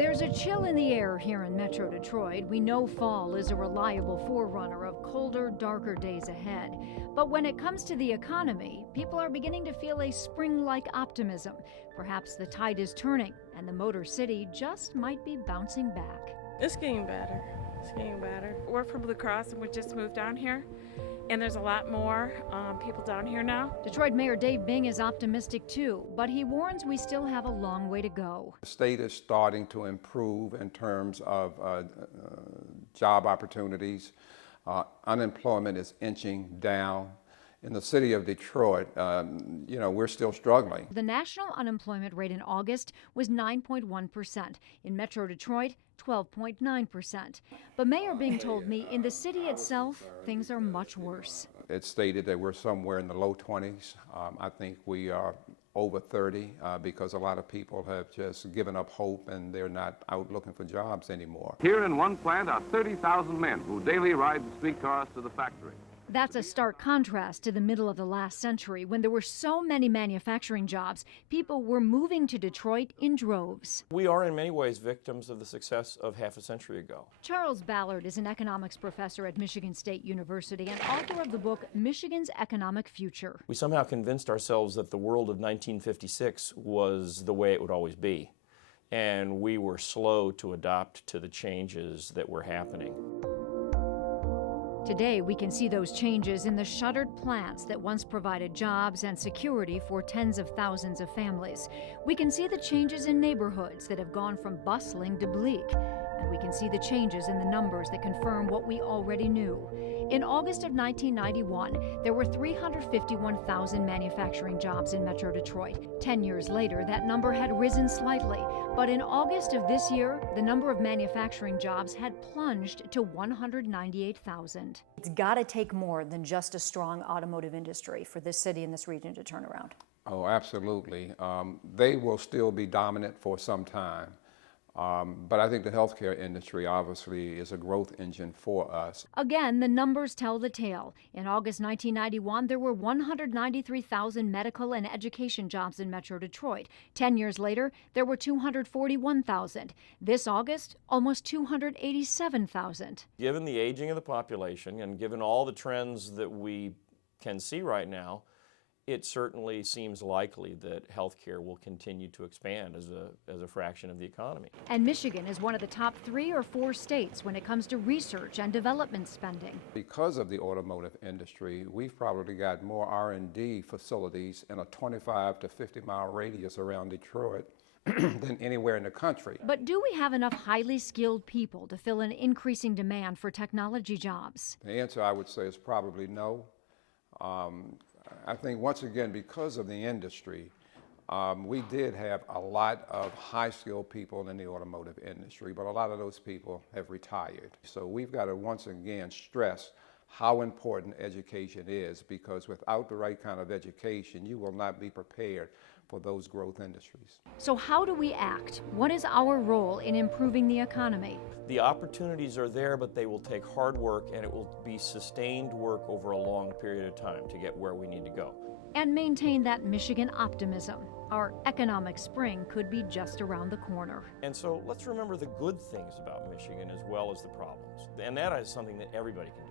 There's a chill in the air here in Metro Detroit. We know fall is a reliable forerunner of colder, darker days ahead. But when it comes to the economy, people are beginning to feel a spring-like optimism. Perhaps the tide is turning and the Motor City just might be bouncing back. It's getting better. It's getting better. We're from Blue Cross and we just moved down here. And there's a lot more people down here now. Detroit Mayor Dave Bing is optimistic too, but he warns we still have a long way to go. The state is starting to improve in terms of job opportunities. Unemployment is inching down. In the city of Detroit, we're still struggling. The national unemployment rate in August was 9.1%. In Metro Detroit, 12.9%. But Mayor Bing told me in the city itself, things are much worse. It's stated that we're somewhere in the low 20s. I think we are over 30 because a lot of people have just given up hope and they're not out looking for jobs anymore. Here in one plant are 30,000 men who daily ride the streetcars to the factory. That's a stark contrast to the middle of the last century when there were so many manufacturing jobs. People were moving to Detroit in droves. We are in many ways victims of the success of half a century ago. Charles Ballard is an economics professor at Michigan State University and author of the book Michigan's Economic Future. We somehow convinced ourselves that the world of 1956 was the way it would always be. And we were slow to adopt to the changes that were happening. Today, we can see those changes in the shuttered plants that once provided jobs and security for tens of thousands of families. We can see the changes in neighborhoods that have gone from bustling to bleak. And we can see the changes in the numbers that confirm what we already knew. In August of 1991, there were 351,000 manufacturing jobs in Metro Detroit. 10 years later, that number had risen slightly. But in August of this year, the number of manufacturing jobs had plunged to 198,000. It's got to take more than just a strong automotive industry for this city and this region to turn around. Oh, absolutely. They will still be dominant for some time. But I think the healthcare industry obviously is a growth engine for us. Again, the numbers tell the tale. In August 1991, there were 193,000 medical and education jobs in Metro Detroit. 10 years later, there were 241,000. This August, almost 287,000. Given the aging of the population and given all the trends that we can see right now, it certainly seems likely that healthcare will continue to expand as a fraction of the economy. And Michigan is one of the top 3 or 4 states when it comes to research and development spending. Because of the automotive industry, we've probably got more R&D facilities in a 25 to 50 mile radius around Detroit than anywhere in the country. But do we have enough highly skilled people to fill an increasing demand for technology jobs? The answer, I would say, is probably no. I think once again, because of the industry, we did have a lot of high-skilled people in the automotive industry, but a lot of those people have retired. So we've got to once again stress how important education is, because without the right kind of education, you will not be prepared for those growth industries. So how do we act? What is our role in improving the economy? The opportunities are there, but they will take hard work, and it will be sustained work over a long period of time to get where we need to go. And maintain that Michigan optimism. Our economic spring could be just around the corner. And so let's remember the good things about Michigan as well as the problems. And that is something that everybody can do.